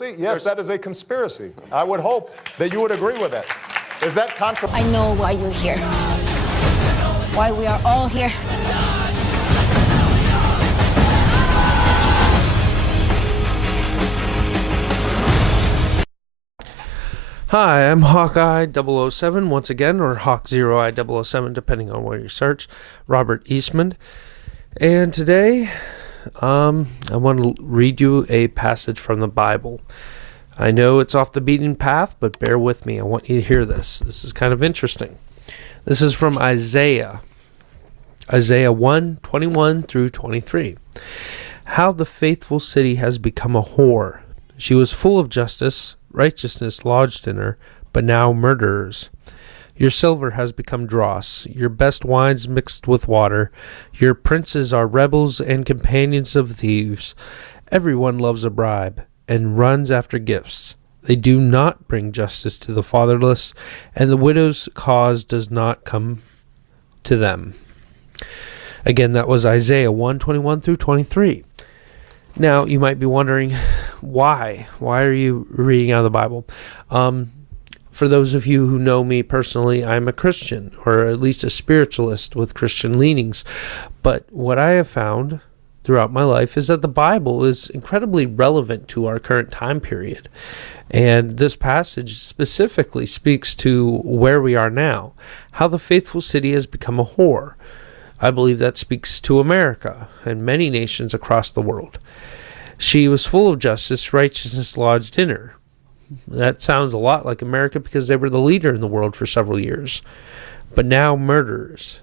Yes, that is a conspiracy. I would hope that you would agree with that. Is that controversial? I know why you're here. Why we are all here. Hi, I'm Hawkeye 007 once again, or Hawk Zero Eye 007, depending on where you search. Robert Eastman. And today, I want to read you a passage from the Bible. I know it's off the beaten path, but bear with me. I want you to hear this. This is kind of interesting. This is from Isaiah 1:21 through 23. How the faithful city has become a whore. She was full of justice, righteousness lodged in her, but now murderers. Your silver has become dross, your best wines mixed with water. Your princes are rebels and companions of thieves. Everyone loves a bribe and runs after gifts. They do not bring justice to the fatherless, and the widow's cause does not come to them. Again, that was Isaiah 1:21 through 23. Now, you might be wondering, why? Why are you reading out of the Bible? For those of you who know me personally, I'm a Christian, or at least a spiritualist with Christian leanings. But what I have found throughout my life is that the Bible is incredibly relevant to our current time period. And this passage specifically speaks to where we are now, how the faithful city has become a whore. I believe that speaks to America and many nations across the world. She was full of justice, righteousness lodged in her. That sounds a lot like America because they were the leader in the world for several years. But now murderers.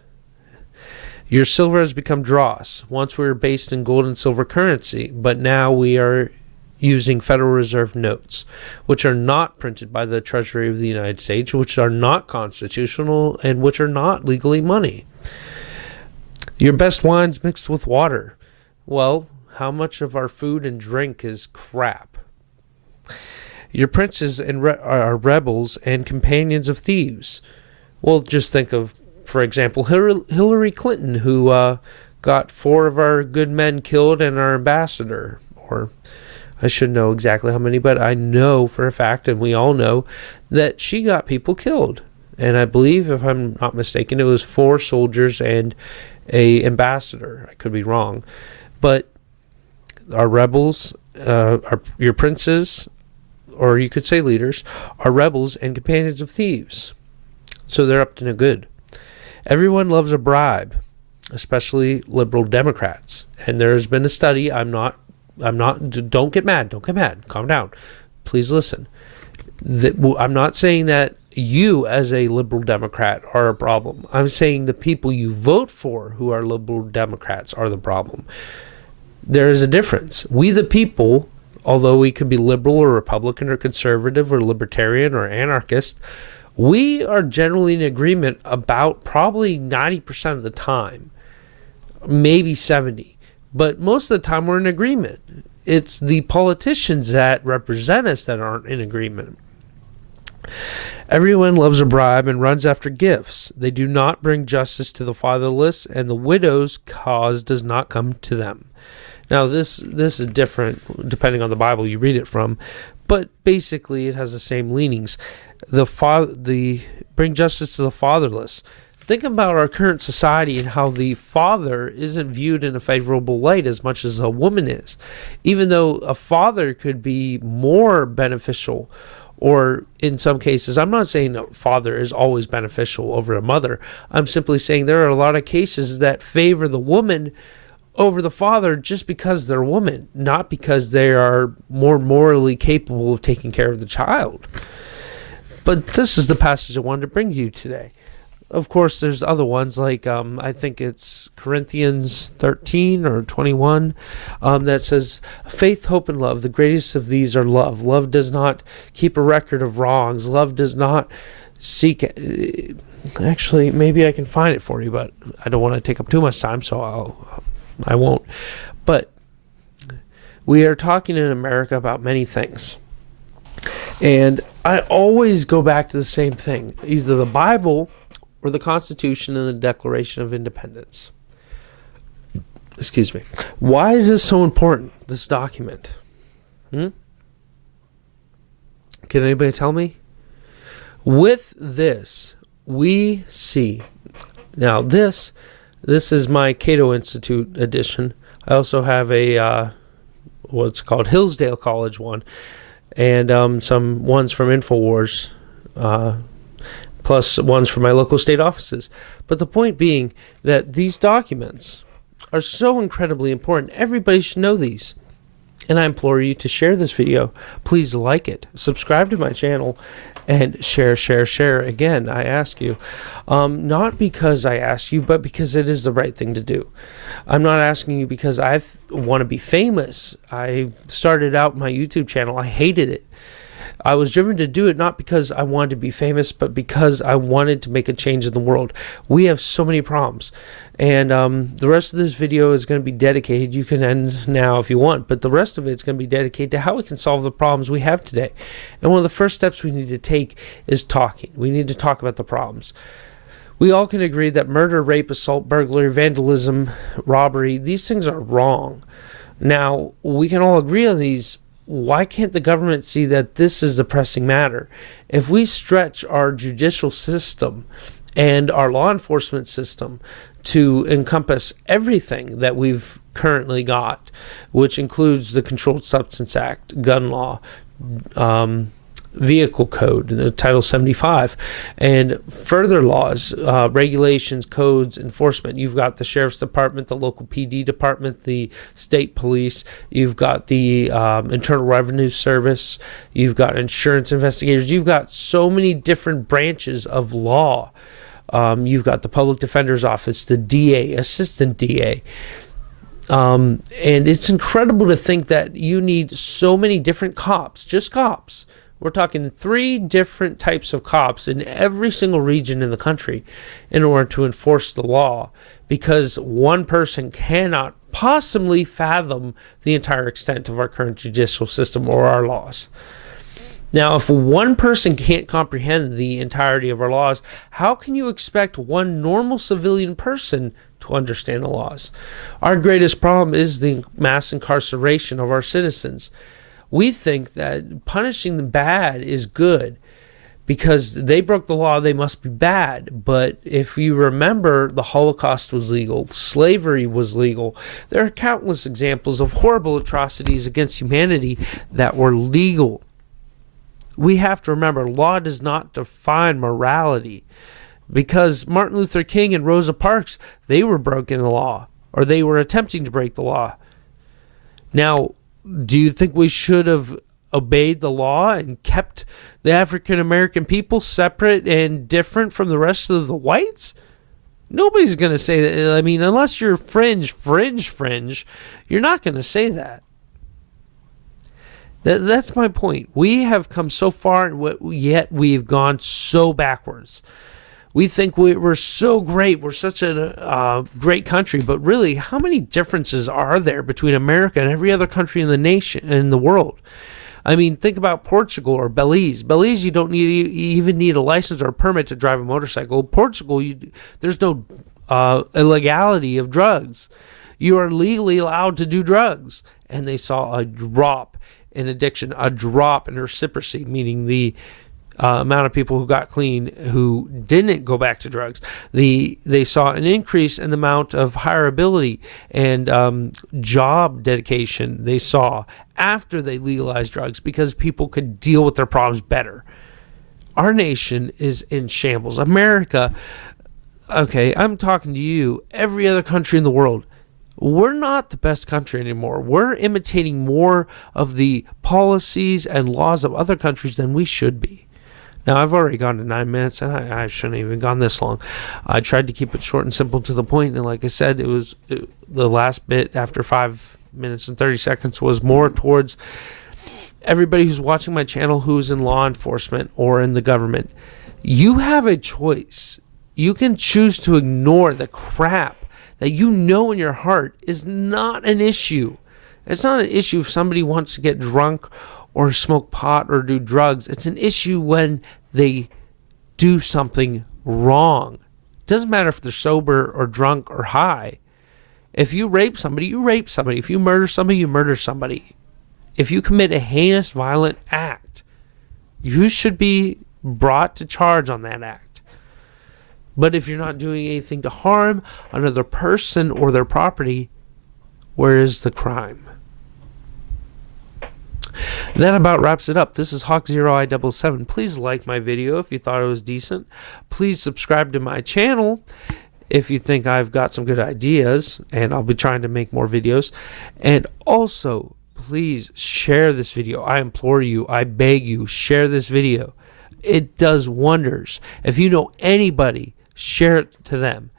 Your silver has become dross. Once we were based in gold and silver currency, but now we are using Federal Reserve notes, which are not printed by the Treasury of the United States, which are not constitutional, and which are not legally money. Your best wine's mixed with water. Well, how much of our food and drink is crap? Your princes are rebels and companions of thieves. Well, just think of, for example, Hillary Clinton, who got 4 of our good men killed and our ambassador. Or I should know exactly how many, but I know for a fact, and we all know, that she got people killed. And I believe, if I'm not mistaken, it was 4 soldiers and a ambassador. I could be wrong. But our rebels, your princes, or you could say leaders, are rebels and companions of thieves. So they're up to no good. Everyone loves a bribe, especially liberal Democrats. And there's been a study, don't get mad, calm down. Please listen. I'm not saying that you as a liberal Democrat are a problem. I'm saying the people you vote for who are liberal Democrats are the problem. There is a difference. We the people, although we could be liberal or Republican or conservative or libertarian or anarchist, we are generally in agreement about probably 90% of the time, maybe 70%. But most of the time we're in agreement. It's the politicians that represent us that aren't in agreement. Everyone loves a bribe and runs after gifts. They do not bring justice to the fatherless, and the widow's cause does not come to them. Now, this is different depending on the Bible you read it from, but basically it has the same leanings. The bring justice to the fatherless. Think about our current society and how the father isn't viewed in a favorable light as much as a woman is. Even though a father could be more beneficial, or in some cases, I'm not saying a father is always beneficial over a mother. I'm simply saying there are a lot of cases that favor the woman over the father just because they're women, not because they are more morally capable of taking care of the child. But this is the passage I wanted to bring to you today. Of course, there's other ones like I think it's Corinthians 13 or 21 that says, faith, hope, and love. The greatest of these are love. Love does not keep a record of wrongs. Love does not seek... Actually, maybe I can find it for you, but I don't want to take up too much time, so I won't. But we are talking in America about many things. And I always go back to the same thing. Either the Bible or the Constitution and the Declaration of Independence. Excuse me. Why is this so important, this document? Can anybody tell me? With this, we see. Now, this is my Cato Institute edition. I also have a what's called Hillsdale College one, and some ones from InfoWars, plus ones from my local state offices. But the point being that these documents are so incredibly important. Everybody should know these. And I implore you to share this video. Please like it, subscribe to my channel, and share. Again, I ask you, not because I ask you, but because it is the right thing to do. I'm not asking you because I want to be famous. I started out my YouTube channel. I hated it. I was driven to do it not because I wanted to be famous, but because I wanted to make a change in the world. We have so many problems. And the rest of this video is going to be dedicated. You can end now if you want, but the rest of it is going to be dedicated to how we can solve the problems we have today. And one of the first steps we need to take is talking. We need to talk about the problems. We all can agree that murder, rape, assault, burglary, vandalism, robbery, these things are wrong. Now, we can all agree on these. Why can't the government see that this is a pressing matter? If we stretch our judicial system and our law enforcement system to encompass everything that we've currently got, which includes the Controlled Substance Act, gun law, vehicle code, the Title 75, and further laws, regulations, codes, enforcement. You've got the Sheriff's Department, the local PD department, the state police. You've got the Internal Revenue Service. You've got insurance investigators. You've got so many different branches of law. You've got the Public Defender's Office, the DA, Assistant DA. And it's incredible to think that you need so many different cops, just cops. We're talking 3 different types of cops in every single region in the country in order to enforce the law, because one person cannot possibly fathom the entire extent of our current judicial system or our laws. Now, if one person can't comprehend the entirety of our laws, how can you expect one normal civilian person to understand the laws? Our greatest problem is the mass incarceration of our citizens. We think that punishing the bad is good because they broke the law, they must be bad. But if you remember, the Holocaust was legal, slavery was legal. There are countless examples of horrible atrocities against humanity that were legal. We have to remember, law does not define morality, because Martin Luther King and Rosa Parks, they were breaking the law, or they were attempting to break the law. Now, do you think we should have obeyed the law and kept the African American people separate and different from the rest of the whites? Nobody's going to say that. I mean, unless you're fringe, you're not going to say that. That's my point. We have come so far, yet we've gone so backwards. We think we're so great. We're such a great country, but really, how many differences are there between America and every other country in the nation, in the world? I mean, think about Portugal or Belize. Belize, you don't even need a license or a permit to drive a motorcycle. Portugal, there's no illegality of drugs. You are legally allowed to do drugs. And they saw a drop in addiction, a drop in reciprocity, meaning the amount of people who got clean who didn't go back to drugs. They saw an increase in the amount of hireability and job dedication they saw after they legalized drugs, because people could deal with their problems better. Our nation is in shambles. America, okay, I'm talking to you, every other country in the world, we're not the best country anymore. We're imitating more of the policies and laws of other countries than we should be. Now, I've already gone to 9 minutes, and I shouldn't have even gone this long. I tried to keep it short and simple to the point, and like I said, the last bit after 5 minutes and 30 seconds was more towards everybody who's watching my channel who's in law enforcement or in the government. You have a choice. You can choose to ignore the crap that you know in your heart is not an issue. It's not an issue if somebody wants to get drunk or smoke pot or do drugs. It's an issue when they do something wrong. It doesn't matter if they're sober or drunk or high. If you rape somebody, you rape somebody. If you murder somebody, you murder somebody. If you commit a heinous, violent act, you should be brought to charge on that act. But if you're not doing anything to harm another person or their property, where is the crime? That about wraps it up. This is Hawk0i77. Please like my video if you thought it was decent. Please subscribe to my channel if you think I've got some good ideas, and I'll be trying to make more videos. And also, please share this video. I implore you, I beg you, share this video. It does wonders. If you know anybody, share it to them.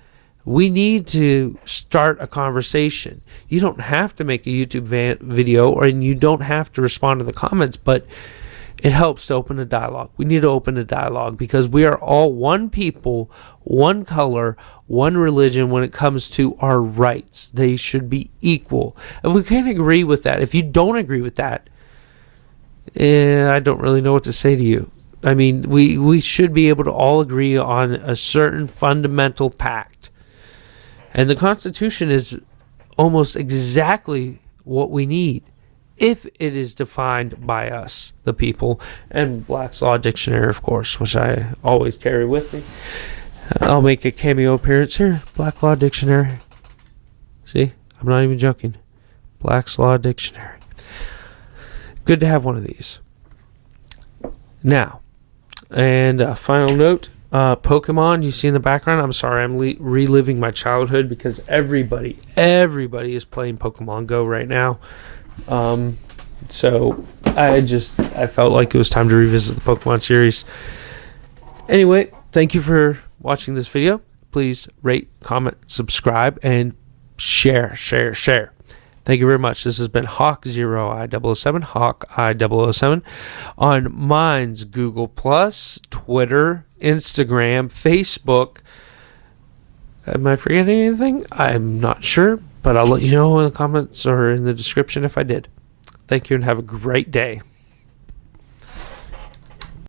We need to start a conversation. You don't have to make a YouTube video, and you don't have to respond to the comments, but it helps to open a dialogue. We need to open a dialogue because we are all one people, one color, one religion when it comes to our rights. They should be equal. If we can't agree with that, if you don't agree with that, I don't really know what to say to you. I mean, we should be able to all agree on a certain fundamental pact. And the Constitution is almost exactly what we need if it is defined by us, the people, and Black's Law Dictionary, of course, which I always carry with me. I'll make a cameo appearance here. Black Law Dictionary. See? I'm not even joking. Black's Law Dictionary. Good to have one of these. Now, and a final note. Pokemon, you see in the background, I'm sorry, I'm reliving my childhood because everybody is playing Pokemon Go right now. So I felt like it was time to revisit the Pokemon series. Anyway, thank you for watching this video. Please rate, comment, subscribe, and share. Thank you very much. This has been Hawk0i007, Hawk0i007 on Minds, Google+, Twitter, Instagram, Facebook. Am I forgetting anything? I'm not sure, but I'll let you know in the comments or in the description if I did. Thank you and have a great day.